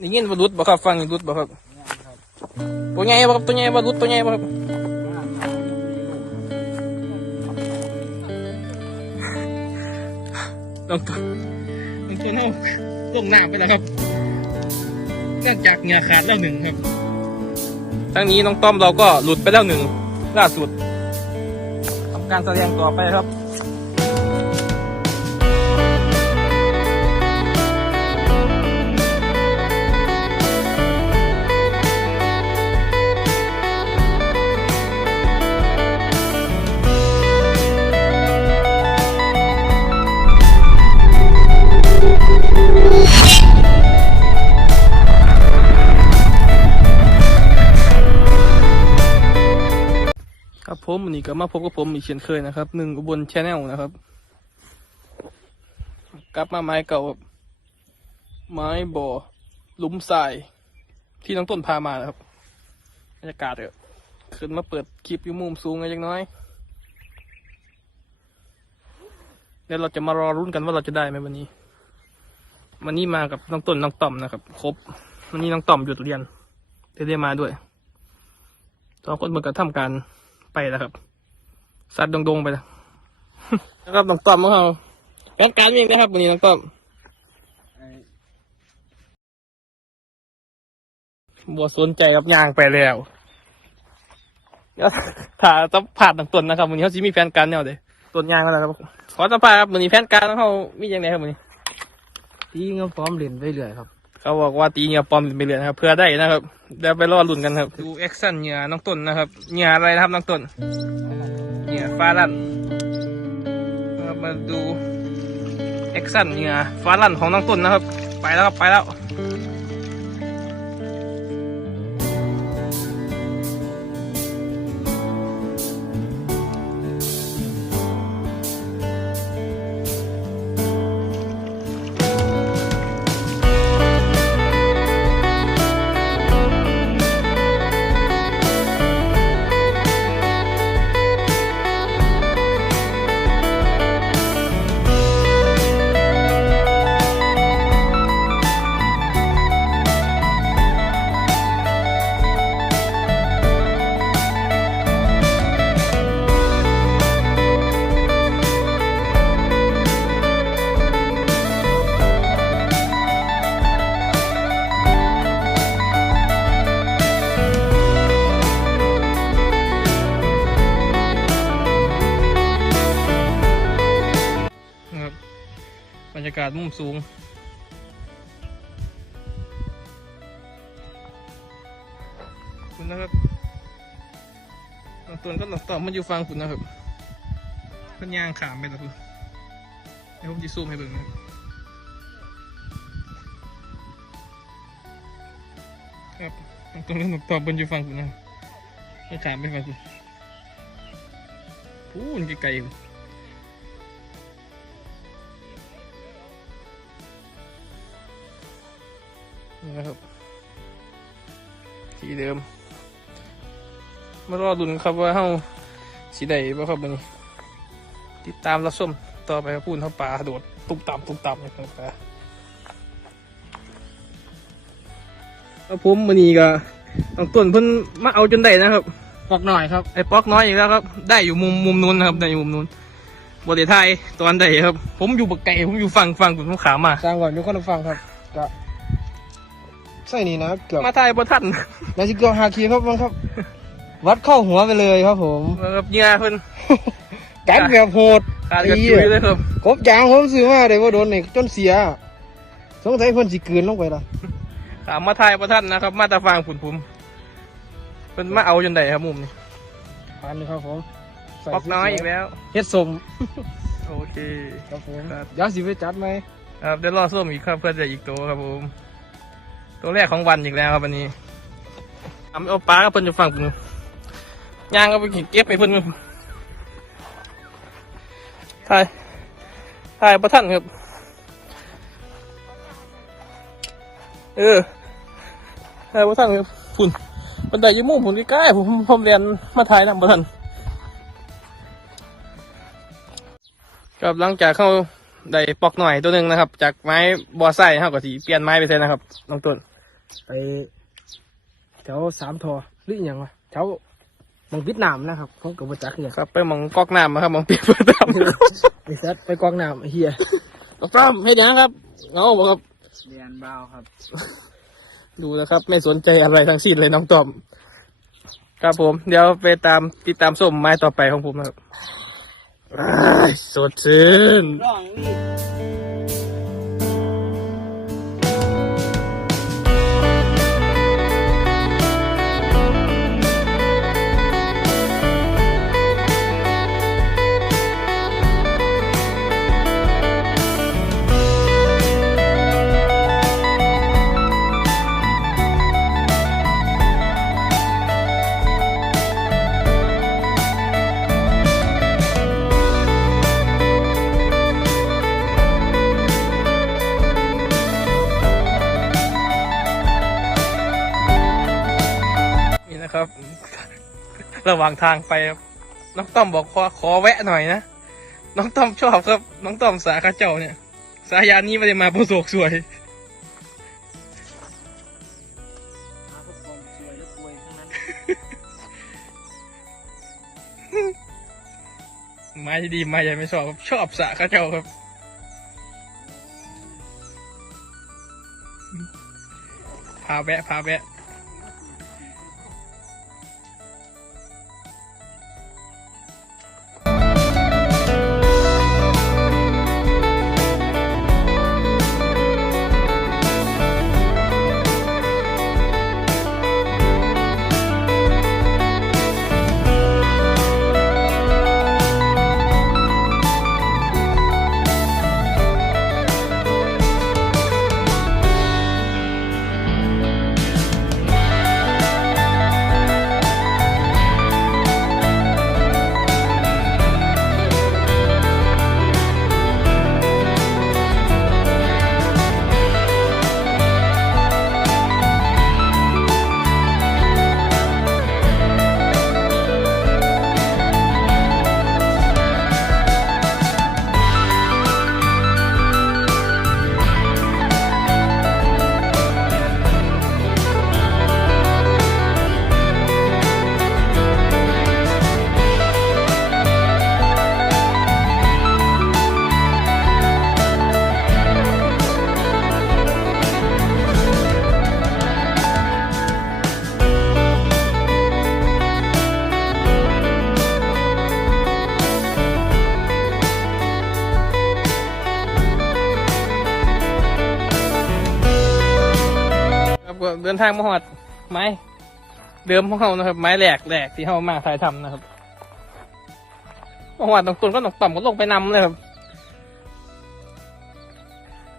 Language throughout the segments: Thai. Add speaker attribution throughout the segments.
Speaker 1: นี่ยินบรุษบ่ครับฟังนี่รุดบ่ครับ ตัวใหญ่บ่ครับตัวใหญ่บ่รุดตัวใหญ่บ่ครับลองตัวลองตัวเน่าลงน้ำไปแล้วครับเนื่องจากเหงื่อขาดแล้วหนึ่งครับทั้งนี้น้องต้อมเราก็หลุดไปแล้วหนึ่งล่าสุดทำการแสดงต่อไปครับ ผมวันนี้ก็มาพบกับผมอีกเช่นเคยนะครับหนึ่งอุบลชาแนลนะครับ กลับมาไม้เก่าไม้บ่อหลุมทราย ที่น้องต้นพามานะครับบรรยากาศเออขึ้นมาเปิดคลิปอยู่มุมสูงไงจังน้อยเดี๋ยวเราจะมารอรุ้นกันว่าเราจะได้ไหมวันนี้วันนี้มากับน้องต้นน้องต่อมนะครับ ครบวันนี้น้องต่อมหยุดเรียนจะได้มาด้วยสองคนเหมือนกับทำการ ไปแล้วครับ สัตว์ดงๆไปแล้วนะครับน้องต้อมของเราการการวิ่งนะครับวันนี้น้องต้อมบัวสนใจกับยางไปแล้วเดี๋ยวถ้าจะผ่านต่างต้นนะครับวันนี้เขาจะมีแผนการแนวเดียต้นยางกันแล้วครับขอสัมภาษณ์ครับวันนี้แผนการของเขามีอย่างไรครับวันนี้
Speaker 2: ตีเงาพร้อมเล่นไปเรื่อยครับ
Speaker 1: เขาบอกว่าตีเหงื่อปลอมไปเรื่อยนะครับ เพื่อได้นะครับเดี๋ยวไปรอลุ่นกันครับ ดูแอคชั่นเหงื่อน้องต้นนะครับเหงื่ออะไรนะครับน้องต้นเนี่ยฟ้าลั่นมาดูแอคชั่นเนี่ยฟ้าลั่นของน้องต้นนะครับ ไปแล้วครับไปแล้ว บรรยากมุมสูง คุณนะครับต้นก็หลอกต่อมันอยู่ฟังคุณนะครับเพันยางขามไปแล้วคุณเดี๋ยวผมจะซูมให้เบิ่งนะครับครับน้องต้นก็หลอกต่อบมันอยู่ฟังคุณนะครับไม่ขามไปฟังคุณพูนไกลๆ นี่นะครับ ที่เดิม มารอดุนครับว่าเฮาสีใดบ่ครับมันติดตามรับชมต่อไปครับพูนเขาป่าโดดตุบต่ำตุบต่ำนะครับป่าแล้วผมมันนี้ก็ต้องต้นเพิ่นมาเอาจนได้นะครับ
Speaker 2: ปอกหน่อยครับ
Speaker 1: ไอ้ป๊อกน้อยอีกแล้วครับ ได้อยู่มุมมุมนู้นนะครับ ได้อยู่มุมนู้นบทไทยตอนใดครับ ผมอยู่บักไก่ผมอยู่ฝั่งฝั่งผมขามา
Speaker 2: สร้างก่อนทุกคนฟังครับก็ ใส่นี่นะเกือบ
Speaker 1: มาไทยบ่ทัน
Speaker 2: นาทีเกือบหาคีครับบังครับ วัดเข้าหัวไปเลยครับผม
Speaker 1: นะครับเหงื่อเพิ่น
Speaker 2: กัดแบบโหด
Speaker 1: ขาดกระจุยเลยครับ
Speaker 2: กบยางผมซื้อมาได้ว่าโดนนี่จนเสียสงสัยเพิ่นสิกลืนลงไปละ
Speaker 1: ถามมาทายประท่านนะครับ มาตาฟางผุนผมเป็นมาเอาจนไดครับมุมนี้
Speaker 2: ผ่านเลยครับผมใส่
Speaker 1: ปอกน้อยอีกแล้ว
Speaker 2: เฮ็ดสม
Speaker 1: โอเค
Speaker 2: ครับผม
Speaker 1: ครับ
Speaker 2: เดี๋ยวสิไปจัดไหม
Speaker 1: ครับเดี๋ยวรอส้มอีกครับเพื่อจะอีกตัวครับผม ตัวแรกของวันอีกแล้วครับวันนี้ทำเอาปลากับเพิ่นจะฟังผมย่างก็ไปเก็บไปเพิ่นครับทายทายประท่านครับ เออทายประท่านครับฝุ่นบันไดยี่มุมผมใกล้ๆผมผมเรียนมาถ่ายนำประท่านครับหลังจากเข้า ได้ปอกหน่อยตัวหนึ่งนะครับ จากไม้บอไซเขาก็สีเปลี่ยนไม้ไปเลยนะครับน้องต้น
Speaker 3: ไปแถวสามทอหรืออหย่างวะแถวมองพิษน้ำนะครับผมกับบัจักเนี่ย
Speaker 1: ครับไปหมองก๊อกน้ำนะครับหมองเปียกเพื่อท
Speaker 3: ไอ้ซัดไปกองน้ำไอ้เฮียำ
Speaker 1: น้องต้อมให้ดีนะครับเงาบ่ครับ
Speaker 3: เรียนเบาครับ
Speaker 1: ดูนะครับ ไม่สนใจอะไรทั้งสิ้นเลยน้องต้อม ครับผม เดี๋ยวไปตามติดตามส้มไม้ต่อไปของผมนะครับ อ้ายสดชื่น
Speaker 3: ร้องนี่
Speaker 1: นี่ ระหว่างทางไปครับน้องต้อมบอกขอขอแวะหน่อยนะ น้องต้อมชอบครับ น้องต้อมสาขาเจ้าเนี่ย สายานี้ไม่ได้มาประสบสวย
Speaker 3: มาพวกกองสวยและสวยทั้งนั้น
Speaker 1: ไม้ดีไม้ใหญ่ไม่ชอบครับชอบสาขาเจ้าครับพาแวะพาแวะ ดินทางมาหอดไม้เดิมของเขานะครับ ไม้แหลกแหลกที่เขามาถ่ายทำนะครับมาหอดตรงต้นก็ตรงต่ำก็ลงไปนำเลยครับ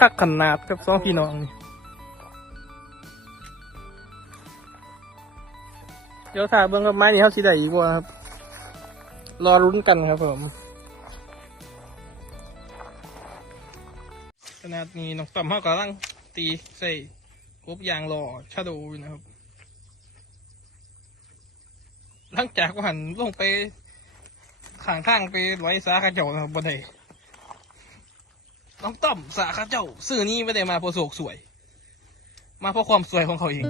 Speaker 1: คักขนาดครับสองพี่น้องนี่เดี๋ยวถ่ายเบื้องกับไม้นี่เขาสีใดอีกว่าครับ รอรุ้นกันครับผมขนาดนี้น้องต่ำเขากำลังตีใส่ กบยางรอชาโดอยู่นะครับ หลังจากว่าหันลงไปข้างทางไปไว้สาขาเจ้านะครับบนไดน้องต้อมสาขาเจ้าสื่อนี้ไม่ได้มาเพราะโศกสวย มาเพราะความสวยของเขาเอง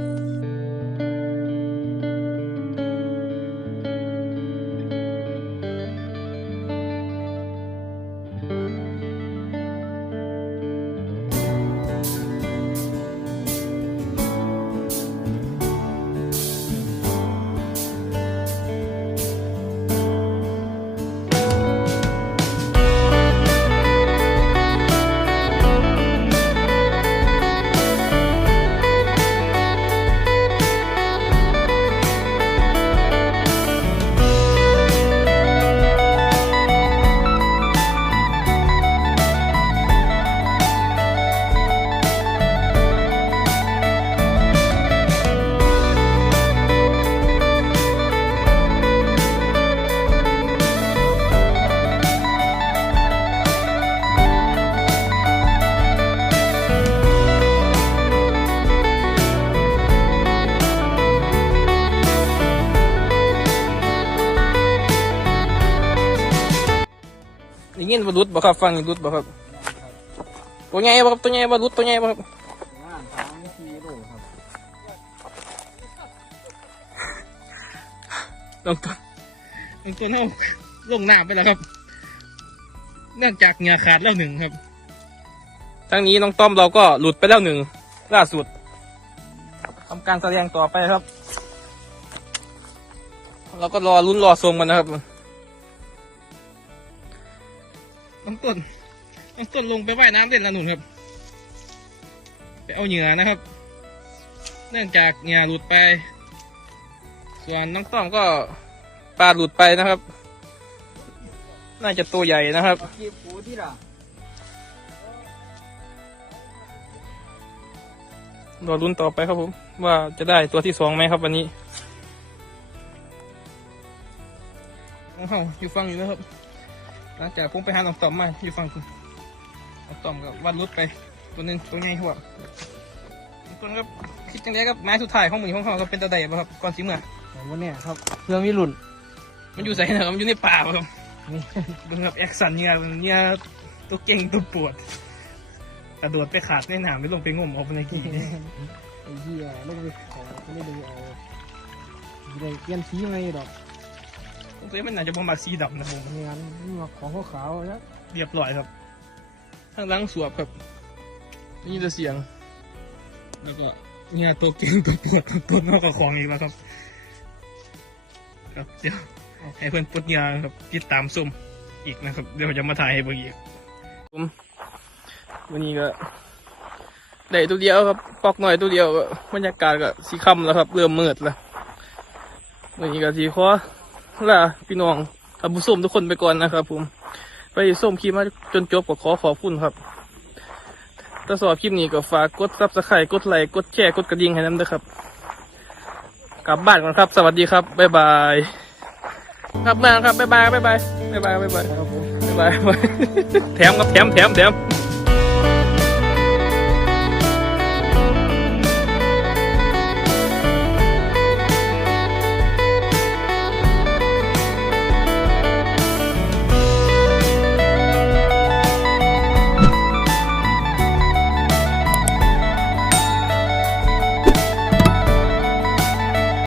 Speaker 1: ยินว่ารุดบ่ครับฟังนี่รุดบ่ครับ ตัวใหญ่บ่ครับตัวใหญ่บ่รุดตัวใหญ่บ่ครับ
Speaker 3: ล
Speaker 1: งตัวลงตัวเน่าลงหน้าไปแล้วครับ เนื่องจากเหงื่อขาดแล้วหนึ่งครับ ทั้งนี้น้องต้อมเราก็หลุดไปแล้วหนึ่งล่าสุดทำการแสดงต่อไปครับ เราก็รอลุ้นรอทรงมันนะครับ น้องต้นน้องต้นลงไปว่ายน้ำเล่นล้วหนุนครับ ไปเอาเหงื่อนะครับ เนื่องจากเหงื่อหลุดไป ส่วนน้องต้อมก็ปลาหลุดไปนะครับ น่าจะตัวใหญ่นะครับรอรุ้นต่อไปครับผม ว่าจะได้ตัวที่สองไหมครับวันนี้น้องเฮาอยู่ฟังอยู่นะครับ หลังจากผมไปหาน้องต่อมมาอยู่ฟังคุณน้องต่อมกับวัดรุดไป ตัวหนึ่งตัวใหญ่หัวน้องต้นครับคิดจังไดครับไม้สุดท้ายของมือของเขาก็เป็นตะไดบ่ครับก่อนสิเมื่อ
Speaker 3: วันเนี้ยครับเพื่อมีรุ่น
Speaker 1: มันอยู่ใส่นะครับมันอยู่ในป่าบ่ครับ
Speaker 3: นี่
Speaker 1: เบิ่งครับแอคสันเนี่ยเนี่ยตัวเก่งตัวปวดกระโดดไปขาดในหนามไปลงไปงมออกไปในกิน
Speaker 3: ไอ้เหี้ยลงไปขอไม่ได้ดูเอาไม่ได้เปลี่ยนสีไงดอก
Speaker 1: สงสัยมันน่าจะประมาณสีดำนะผม
Speaker 3: ทำงานนี่มาของขาวๆแล้ว
Speaker 1: เรียบร้อยครับข้างหล่างสวบครับได้ยินแต่เสียง แล้วก็เนี่ยตัวเก่งตัวปวดตัวนอกกับของอีกแล้วครับ ครับเดี๋ยวให้เพื่อนปุดยาครับติดตามส้มอีกนะครับ เดี๋ยวจะมาถ่ายให้เบิ่งอีกผมวันนี้ก็ได้ตัวเดียวครับ ปอกหน่อยตัวเดียวก็บรรยากาศก็สีค่ำแล้วครับ เริ่มมืดแล้ววันนี้ก็สีขอ ลาพี่น้องท่านผู้มทุกคนไปก่อนนะครับ ผม ไปส้มคลิปมาจนจบก็ขอขอบคุณครับถ้าสอบคลิปนี้ก็ฝากกดซับสไครต์กดไลค์กดแชร์กดกระดิ่งให้น้ำด้วยครับ กลับบ้านก่อนครับ สวัสดีครับบ๊ายบายครับบ้าครับบ๊ายบายบ๊ายบายบ๊ายบายบ๊ายบายบ๊ายบายแถมครับแถมแถมแถม